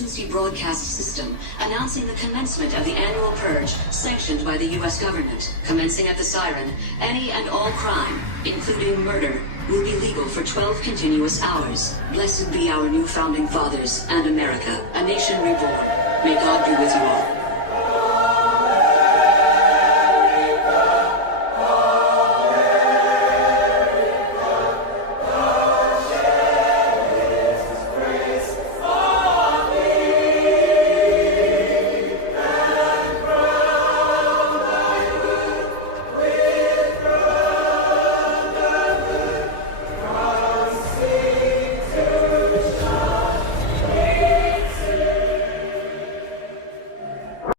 emergency broadcast system announcing the commencement of the annual purge sanctioned by the U.S. government. Commencing at the siren, any and all crime, including murder, will be legal for 12 continuous hours. Blessed be our new founding fathers and America, a nation reborn. May God be with you all.